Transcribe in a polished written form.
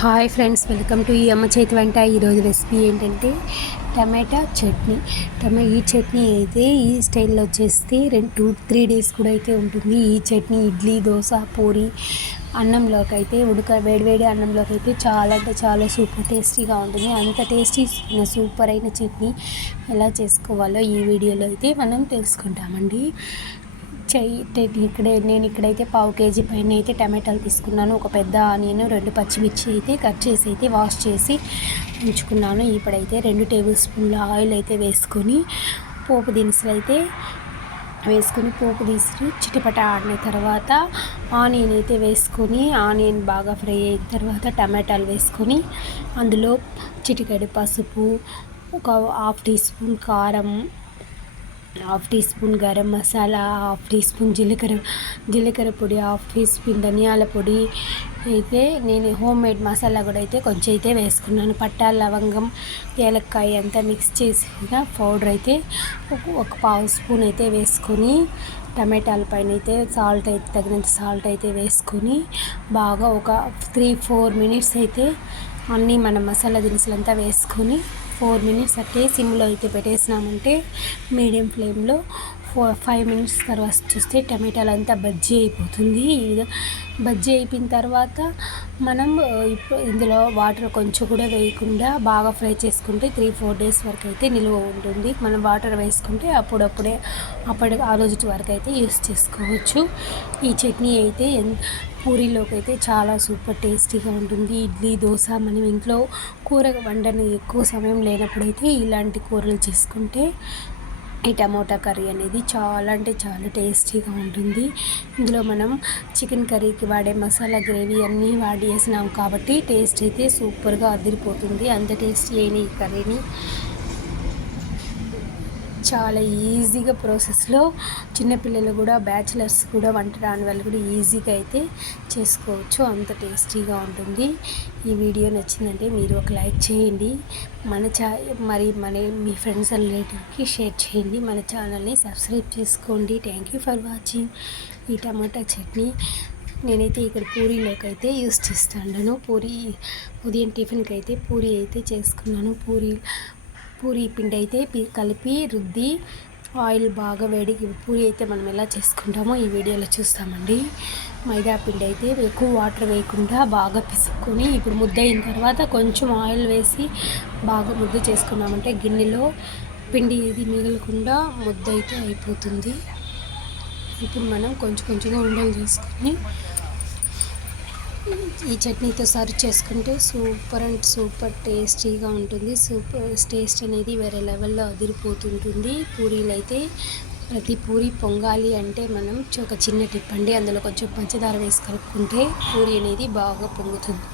Hi friends, welcome to ఈ అమ్మ చేతి వంట. ఈరోజు రెసిపీ ఏంటంటే టమాటా చట్నీ. ఈ చట్నీ అయితే ఈ స్టైల్లో వచ్చేస్తే 2-3 డేస్ కూడా అయితే ఉంటుంది. ఈ చట్నీ ఇడ్లీ, దోశ, పూరి అన్నంలోకి అయితే వేడివేడి అన్నంలోకి అయితే చాలా అంటే చాలా సూపర్ టేస్టీగా ఉంటుంది. అంత టేస్టీ సూపర్ అయిన చట్నీ ఎలా చేసుకోవాలో ఈ వీడియోలో అయితే మనం తెలుసుకుంటామండి. నేను ఇక్కడైతే 1/2 కేజీ పైన అయితే టమాటాలు తీసుకున్నాను. ఒక పెద్ద ఆనియన్, 2 పచ్చిమిర్చి అయితే కట్ చేసి అయితే వాష్ చేసి ఉంచుకున్నాను. ఇప్పుడైతే 2 టేబుల్ స్పూన్ల ఆయిల్ అయితే వేసుకొని పోపు దినుసులు అయితే పోపు తీసి చిటపట ఆడిన తర్వాత ఆనియన్ అయితే వేసుకొని ఆనియన్ బాగా ఫ్రై అయిన తర్వాత టమాటాలు వేసుకొని అందులో చిటికెడు పసుపు, ఒక 1/2 టీ స్పూన్ కారం, 1/2 teaspoon garam masala, 1/2 teaspoon జీలకర్ర పొడి, 1/2 టీ స్పూన్ ధనియాల పొడి అయితే నేను హోమ్ మేడ్ మసాలా కూడా అయితే కొంచెం అయితే వేసుకున్నాను. పట్టా, లవంగం, ఏలక్కాయ అంతా మిక్స్ చేసిన పౌడర్ అయితే ఒక 1/2 స్పూన్ అయితే వేసుకొని టమాటాల పైన అయితే తగినంత సాల్ట్ అయితే వేసుకొని బాగా ఒక 3-4 మినిట్స్ అయితే అన్నీ మన మసాలా దినుసులంతా వేసుకొని 4 మినిట్స్ అట్టే సిమ్లో అయితే పెట్టేసినామంటే మీడియం ఫ్లేమ్లో 5 మినిట్స్ తర్వాత చూస్తే టమాటాలు అంతా బజ్జీ అయిపోతుంది. ఈ విధంగా బజ్జీ అయిపోయిన తర్వాత మనం ఇందులో వాటర్ కొంచెం కూడా వేయకుండా బాగా ఫ్రై చేసుకుంటే 3-4 డేస్ వరకు అయితే నిల్వ ఉంటుంది. మనం వాటర్ వేసుకుంటే ఆ రోజు వరకు అయితే యూస్ చేసుకోవచ్చు. ఈ చట్నీ అయితే పూరీలోకి అయితే చాలా సూపర్ టేస్టీగా ఉంటుంది. ఇడ్లీ, దోశ మనం ఇంట్లో కూర వండని ఎక్కువ సమయం లేనప్పుడైతే ఇలాంటి కూరలు చేసుకుంటే ఈ టమోటా కర్రీ అనేది చాలా అంటే చాలా టేస్టీగా ఉంటుంది. ఇందులో మనం చికెన్ కర్రీకి వాడే మసాలా గ్రేవీ అన్నీ వేసినాం కాబట్టి టేస్ట్ అయితే సూపర్గా అదిరిపోతుంది. అంత టేస్టీ అయిన ఈ కర్రీని చాలా ఈజీగా ప్రాసెస్లో చిన్నపిల్లలు కూడా, బ్యాచిలర్స్ కూడా, వంట రాని వాళ్ళు కూడా ఈజీగా అయితే చేసుకోవచ్చు. అంత టేస్టీగా ఉంటుంది. ఈ వీడియో నచ్చిందంటే మీరు ఒక లైక్ చేయండి. మీ ఫ్రెండ్స్ అండ్ రిలేటివ్కి షేర్ చేయండి. మన ఛానల్ని సబ్స్క్రైబ్ చేసుకోండి. Thank you for watching. ఈ టమాటా చట్నీ నేనైతే ఇక్కడ పూరీలోకి అయితే యూస్ చేస్తాను. ఉదయం టిఫిన్కి అయితే పూరీ అయితే చేసుకున్నాను. పూరీ పిండి అయితే కలిపి రుద్ది ఆయిల్ బాగా వేడికి పూరి అయితే మనం ఎలా చేసుకుంటామో ఈ వీడియోలో చూస్తామండి. మైదా పిండి అయితే ఎక్కువ వాటర్ వేయకుండా బాగా పిసుక్కొని ఇప్పుడు ముద్ద అయిన తర్వాత కొంచెం ఆయిల్ వేసి బాగా ముద్ద చేసుకున్నామంటే గిన్నెలో పిండి ఏది మిగలకుండా ముద్ద అయితే అయిపోతుంది. ఇప్పుడు మనం కొంచెంగా ఉండలు చేసుకొని ఈ చట్నీతో సర్వ్ చేసుకుంటే సూపర్ టేస్టీగా ఉంటుంది. టేస్ట్ అనేది వేరే లెవెల్లో అదిరిపోతుంటుంది. పూరీలు అయితే ప్రతి పూరి పొంగాలి అంటే మనం ఒక చిన్న టిప్ అండి, అందులో కొంచెం పంచదార వేసి కలుపుకుంటే పూరి అనేది బాగా పొంగుతుంది.